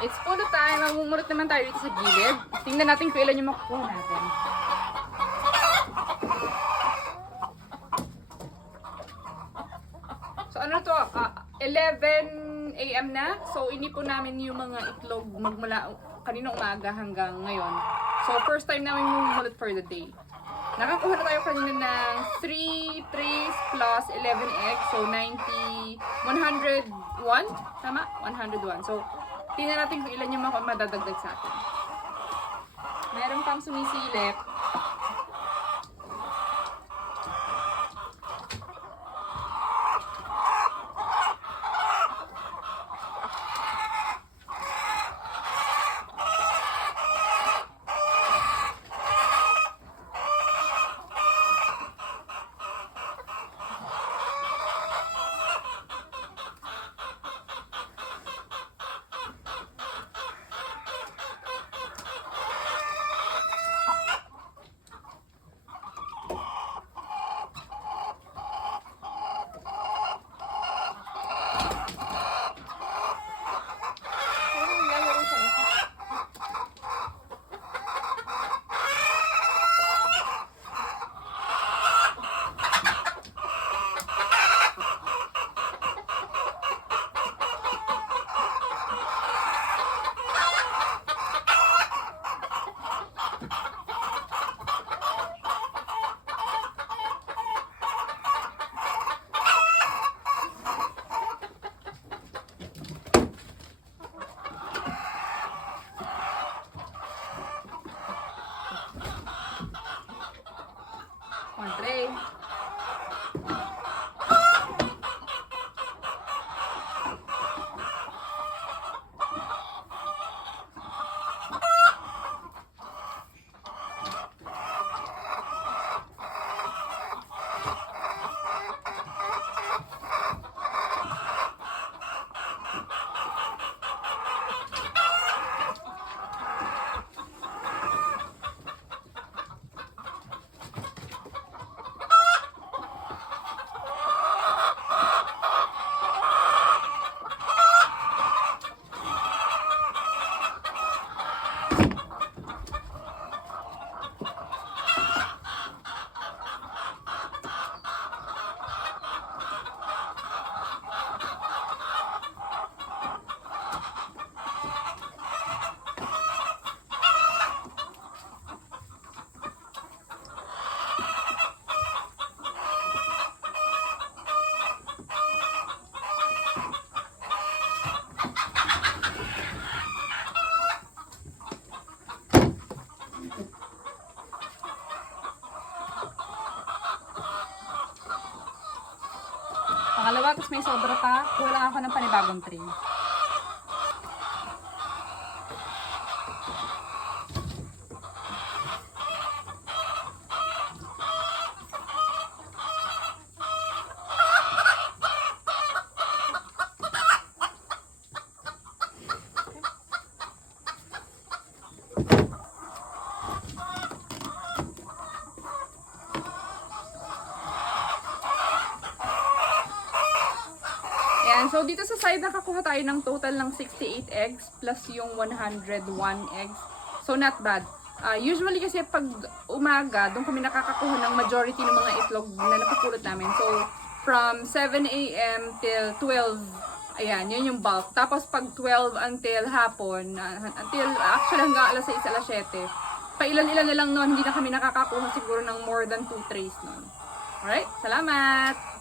It's pulot time. Mamumulot naman tayo dito sa gilid. Tingnan natin kung ilan yung makukuha natin. So ano to? 11 AM na. So inipon namin yung mga itlog magmula kanina umaga hanggang ngayon. So first time namin mamumulot for the day. Nakakuha na tayo kanina ng 3 trays plus 11 eggs. So 90, 101. Tama? 101. So tingnan natin kung ilan yung madadagdag sa atin. Meron pang sumisilip. One tray. Pangalawa, tapos may sobra pa. Kuha lang ako ng panibagong tray. So, dito sa side, nakakuha tayo ng total ng 68 eggs plus yung 101 eggs. So, not bad. Usually kasi pag umaga, doon kami nakakakuha ng majority ng mga itlog na napupulot namin. So, from 7 AM till 12, ayan, yun yung bulk. Tapos, pag 12 until hapon, until actually hanggang alas 6, alas 7, pailan-ilan na lang noon, hindi na kami nakakakuha siguro ng more than 2 trays noon. Alright, salamat!